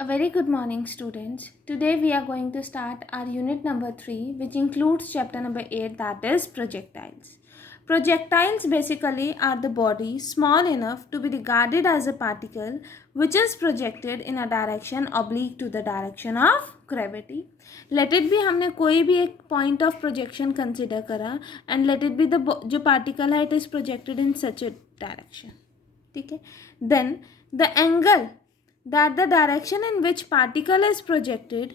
A very good morning, students. Today we are going to start our unit number 3, which includes chapter number 8, that is projectiles. Projectiles basically are the body small enough to be regarded as a particle which is projected in a direction oblique to the direction of gravity. Let it be हमने कोई भी एक point of projection consider करा and let it be the जो particle है it is projected in such a direction. ठीक है. Then the angle that the direction in which particle is projected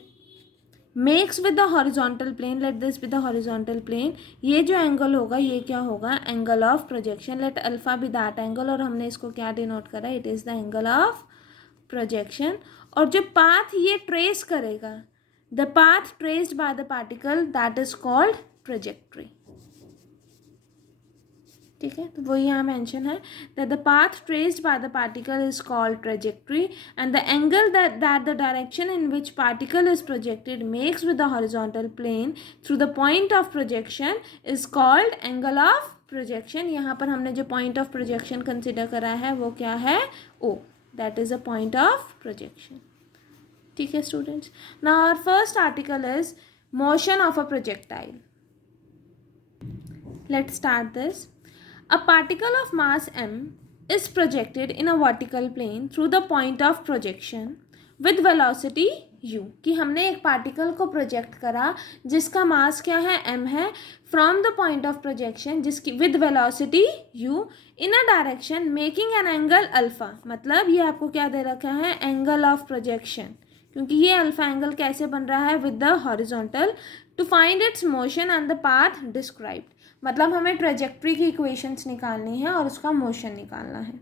makes with the horizontal plane, let this be the horizontal plane, ये जो angle होगा ये क्या होगा, angle of projection. Let alpha be that angle और हमने इसको क्या डिनोट करा, it is the angle of projection. और जो पाथ ये ट्रेस करेगा, the path traced by the particle that is called trajectory. ठीक है, तो वो यहाँ मेंशन है that the path traced by the particle is called trajectory and the angle that the direction in which particle is projected makes with the horizontal plane through the point of projection is called angle of projection. यहाँ पर हमने जो point of projection consider करा है वो क्या है, oh, that is a point of projection. ठीक है students, now our first article is motion of a projectile. Let's start this. A particle of mass m is projected in a vertical plane through the point of projection with velocity u. कि हमने एक particle को project करा जिसका मास क्या है, m है, from the point of projection जिसकी with velocity u in a direction making an angle alpha. मतलब ये आपको क्या दे रखा है, एंगल ऑफ प्रोजेक्शन, क्योंकि ये अल्फा एंगल कैसे बन रहा है, with the horizontal. To find its motion and the path described. मतलब हमें ट्रेजेक्ट्री की इक्वेशंस निकालनी है और उसका मोशन निकालना है.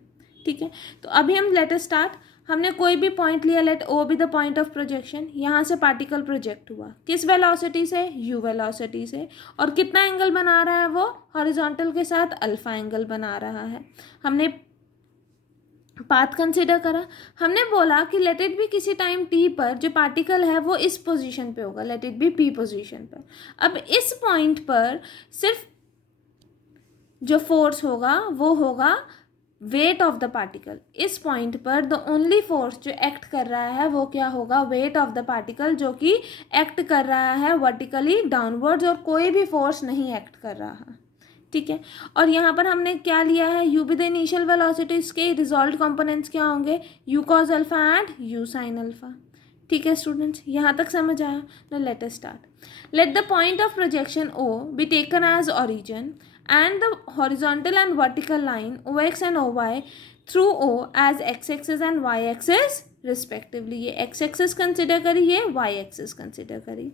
ठीक है, तो अभी हम लेट अस स्टार्ट. हमने कोई भी पॉइंट लिया, let O be the point of projection. यहाँ से पार्टिकल प्रोजेक्ट हुआ किस वेलोसिटी से, यू वेलोसिटी से. और कितना एंगल बना रहा है वो, हॉरिजॉन्टल के साथ अल्फा एंगल बना रहा है. हमने पाथ कंसिडर करा. हमने बोला कि लेट इट बी किसी टाइम टी पर जो पार्टिकल है वो इस पोजीशन पे होगा, let it be P position पर. अब इस पॉइंट पर सिर्फ जो फोर्स होगा वो होगा वेट ऑफ द पार्टिकल. इस पॉइंट पर द ओनली फोर्स जो एक्ट कर रहा है वो क्या होगा, वेट ऑफ द पार्टिकल, जो कि एक्ट कर रहा है वर्टिकली डाउनवर्ड्स और कोई भी फोर्स नहीं एक्ट कर रहा. ठीक है, और यहाँ पर हमने क्या लिया है, u be the initial velocities के रिजॉल्व कंपोनेंट्स क्या होंगे, u cos alpha and u sine alpha. ठीक है स्टूडेंट्स, यहाँ तक समझ आया. Now let us start. Let the point of projection O be taken as origin and the horizontal and vertical line OX and OY through O as x-axis and y-axis respectively. ये x-axis consider करी, ये y-axis consider करी.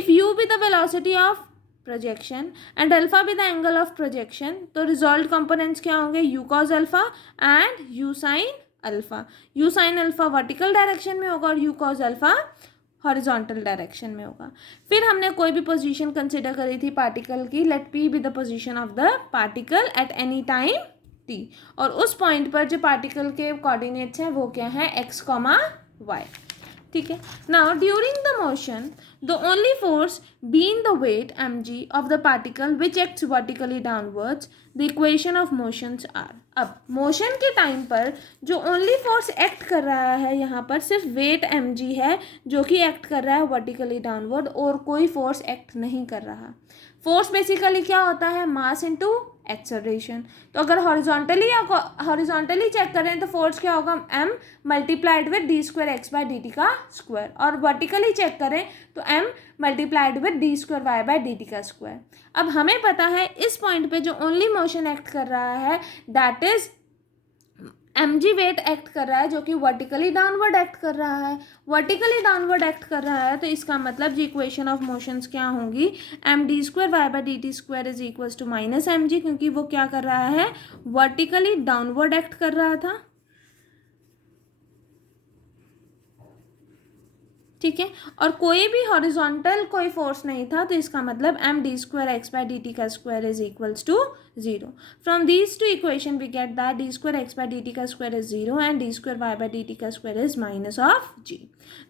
If u be the velocity of projection and alpha be the angle of projection, तो resolved components क्या होंगे, u cos alpha and u sin alpha. u sin alpha vertical direction में होगा और u cos alpha horizontal direction में होगा. फिर हमने कोई भी पोजीशन कंसिडर करी थी पार्टिकल की, let P be the position of the particle at any time t. और उस पॉइंट पर जो पार्टिकल के कोऑर्डिनेट्स हैं वो क्या है, एक्स कॉमा वाई. ठीक है, now during the motion the only force being the weight m g of the particle which acts vertically downwards, the equation of motions are. अब मोशन के टाइम पर जो ओनली फोर्स एक्ट कर रहा है यहाँ पर सिर्फ वेट एम जी है जो कि एक्ट कर रहा है वर्टिकली डाउनवर्ड, और कोई फोर्स एक्ट नहीं कर रहा. फोर्स बेसिकली क्या होता है, मास इनटू एक्सेलरेशन. तो अगर हॉरिजॉन्टली चेक करें तो फोर्स क्या होगा, m multiplied with d square x by d t का स्क्वायर. और वर्टिकली चेक करें तो m multiplied with d square y by d t का स्क्वायर. अब हमें पता है इस पॉइंट पे जो ओनली मोशन एक्ट कर रहा है that is m g weight act कर रहा है जो कि वर्टिकली डाउनवर्ड एक्ट कर रहा है. वर्टिकली डाउनवर्ड एक्ट कर रहा है तो इसका मतलब जी इक्वेशन ऑफ मोशंस क्या होंगी, m d square y by d t square is equals to minus m g, क्योंकि वो क्या कर रहा है, वर्टिकली डाउनवर्ड एक्ट कर रहा था. ठीक है, और कोई भी हॉरिजॉन्टल कोई फोर्स नहीं था, तो इसका मतलब m d square x by d t का square is equals to zero. From these two equation we get that d square x by d t का square is zero and d square y by d t का square is minus of g.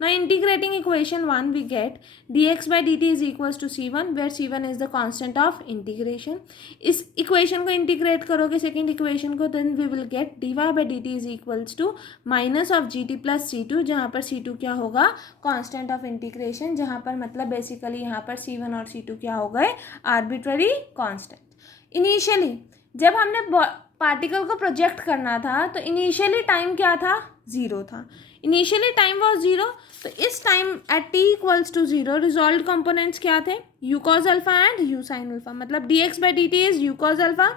Now integrating equation 1 we get d x by d t is equals to C1 where C1 is the constant of integration. इस equation को integrate करोगे second equation को, then we will get d y by d t is equals to minus of g t plus C2, जहाँ पर C2 क्या होगा, constant of integration, जहाँ पर मतलब बेसिकली यहाँ पर C1 और C2 क्या हो गए, आर्बिट्ररी कांस्टेंट. इनिशियली जब हमने पार्टिकल को प्रोजेक्ट करना था तो इनिशियली टाइम क्या था, जीरो था. इनिशियली टाइम वॉज जीरो, तो इस time at t equals to zero resolve components क्या थे, u cos alpha and u sine alpha. मतलब d x by d t is u cos alpha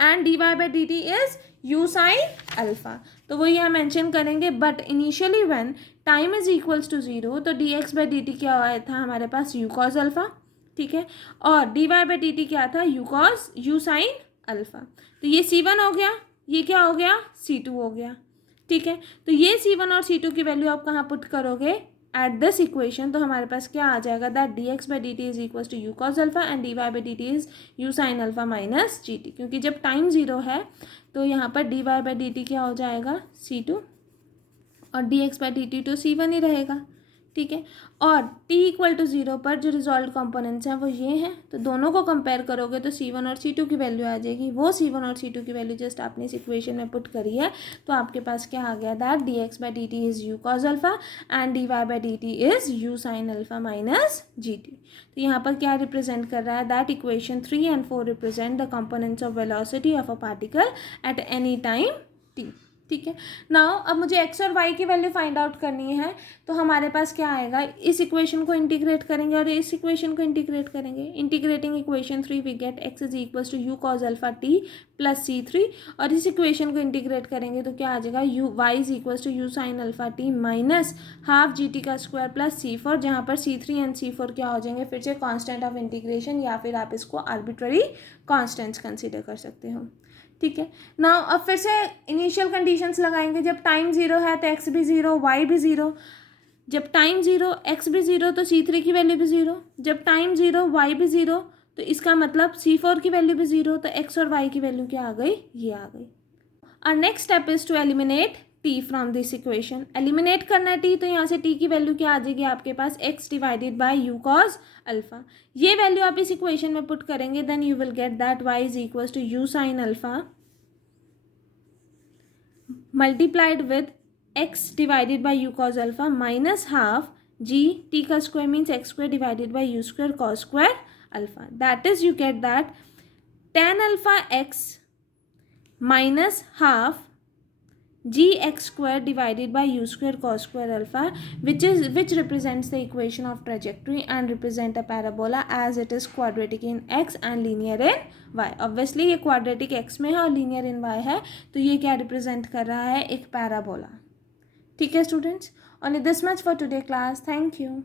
and d y by d t is u sine alpha. तो वो यहाँ mention करेंगे. But initially when time is equals to zero, तो d x by d t क्या आया था हमारे पास, you cos alpha. ठीक है, और d y by d t क्या था, u cos u sine alpha. तो ये C1 हो गया, ये क्या हो गया, C2 हो गया. ठीक है, तो ये C1 और C2 की वैल्यू आप कहाँ पुट करोगे, एट दिस इक्वेशन. तो हमारे पास क्या आ जाएगा, that d x by d t is equal to u cos alpha and d y by d t is u sine alpha minus g t. क्योंकि जब टाइम जीरो है तो यहाँ पर d y by d t क्या हो जाएगा, C2, और d x by d t तो C1 ही रहेगा. ठीक है, और t इक्वल टू जीरो पर जो रिजॉल्व कंपोनेंट्स हैं वो ये हैं. तो दोनों को कंपेयर करोगे तो C1 और C2 की वैल्यू आ जाएगी. वो C1 और C2 की वैल्यू जस्ट आपने इस इक्वेशन में पुट करी है. तो आपके पास क्या आ गया, that d x by d t is u cos alpha and d y by d t is u sine alpha minus g t. तो यहाँ पर क्या रिप्रेजेंट कर रहा है, that equation 3 and 4 represent the components of velocity of a particle at any time t. ठीक है, now अब मुझे x और y की वैल्यू फाइंड आउट करनी है. तो हमारे पास क्या आएगा, इस इक्वेशन को इंटीग्रेट करेंगे और इस इक्वेशन को इंटीग्रेट करेंगे. Integrating equation 3 we get x is equals to u cos alpha t plus C3, और इस इक्वेशन को इंटीग्रेट करेंगे तो क्या आ जाएगा, y is equals to u sine alpha t minus half g t का स्क्वायर प्लस C4, जहाँ पर C3 एंड C4 क्या हो जाएंगे, फिर से कॉन्स्टेंट ऑफ इंटीग्रेशन, या फिर आप इसको आर्बिट्ररी कॉन्स्टेंट्स कंसिडर कर सकते हो. ठीक है, नाउ अब फिर से इनिशियल कंडीशंस लगाएंगे. जब टाइम जीरो है तो x भी ज़ीरो, y भी ज़ीरो. जब टाइम ज़ीरो, x भी ज़ीरो, तो C3 की वैल्यू भी ज़ीरो. जब टाइम ज़ीरो, y भी ज़ीरो, तो इसका मतलब C4 की वैल्यू भी ज़ीरो. तो x और y की वैल्यू क्या आ गई, ये आ गई. और next step is to eliminate t from this equation. Eliminate करना है t, तो यहाँ से t की वैल्यू क्या आ जाएगी आपके पास, x divided by u cos alpha. ये वैल्यू आप इस इक्वेशन में पुट करेंगे, then you will get that y is equals to u sine alpha multiplied with x divided by u cos alpha minus half g t का square means x square divided by u square cos square alpha. That is you get that tan alpha x minus half g x square divided by u square cos square alpha, which represents the equation of trajectory and represent a parabola as it is quadratic in x and linear in y. obviously ये quadratic x में है और linear in y है, तो ये क्या represent कर रहा है, एक parabola. ठीक है students, only this much for today class. Thank you.